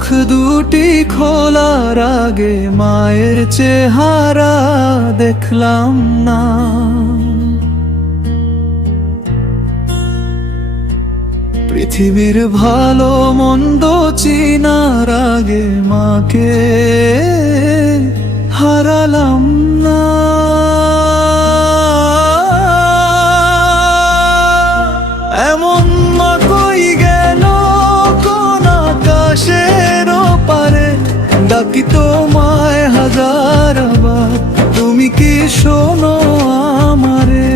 চোখ দুটি খোলার আগে মায়ের চেহারা দেখলাম না। পৃথিবীর ভালো মন্দ চিনার আগে মাকে হারালাম না। এমন মা কই গেল কোন আকাশের পারে, ডাকি তোমায় হাজারবার, তুমি কি শোনো আমারে?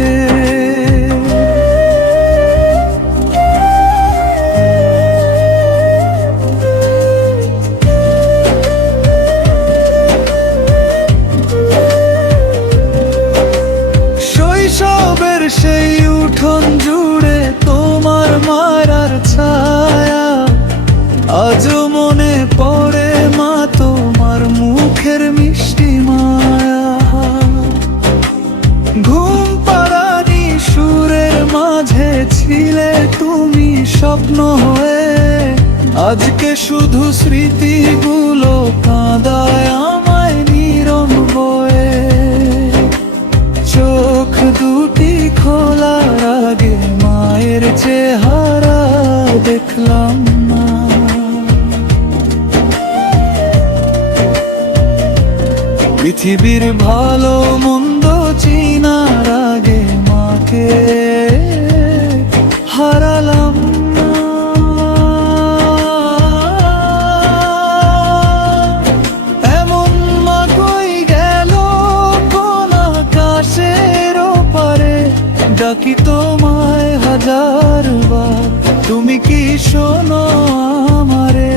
শৈশবের সেই উঠোন জুড়ে তোমার মায়ার ছায়া, আজও মনে পড়ে মা তোমার মুখের মিষ্টি মায়া। ঘুম পাড়ানি সুরের মাঝে ছিলে তুমি স্বপ্ন হয়ে, আজকে শুধু স্মৃতিগুলো কাঁদায় আমায় নীরব বয়ে। চোখ দুটি খোলার আগে মায়ের চেহারা দেখলাম না। পৃথিবীর ভালো মন্দ চিনার আগে মাকে হারালাম না। এমন মা কই গেল কোন আকাশের পারে, ডাকি তোমায় হাজারবার, তুমি কি শোনো আমারে?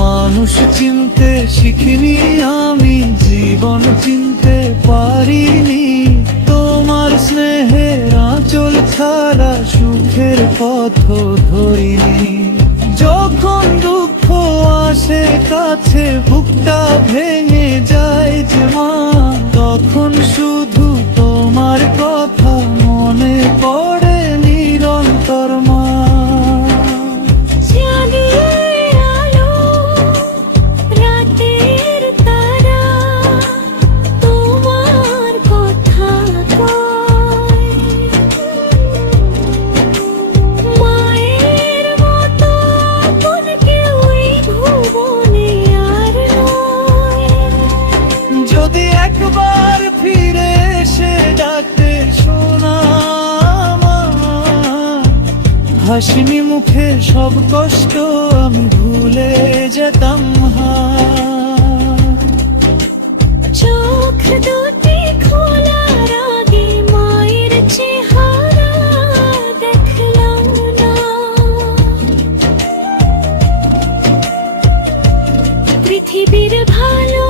মানুষ চিনতে শিখিনি আমি, জীবন চিনতে পারিনি, তোমার স্নেহের আঁচল ছাড়া সুখের পথ ধরিনি। যখন দুঃখ আসে কাছে বুকটা ভেঙে যায় যে মা, তখন শুধু তোমার কথা মনে পড়ে নিরন্তর মা। যদি একবার ফিরে এসে ডাকতে শোনা আমার, হাসিনি মুখে সব কষ্ট আমি ভুলে যেতাম। চোখ দুটি খোলার আগে মায়ের চেহারা দেখলাম না। পৃথিবীর ভালো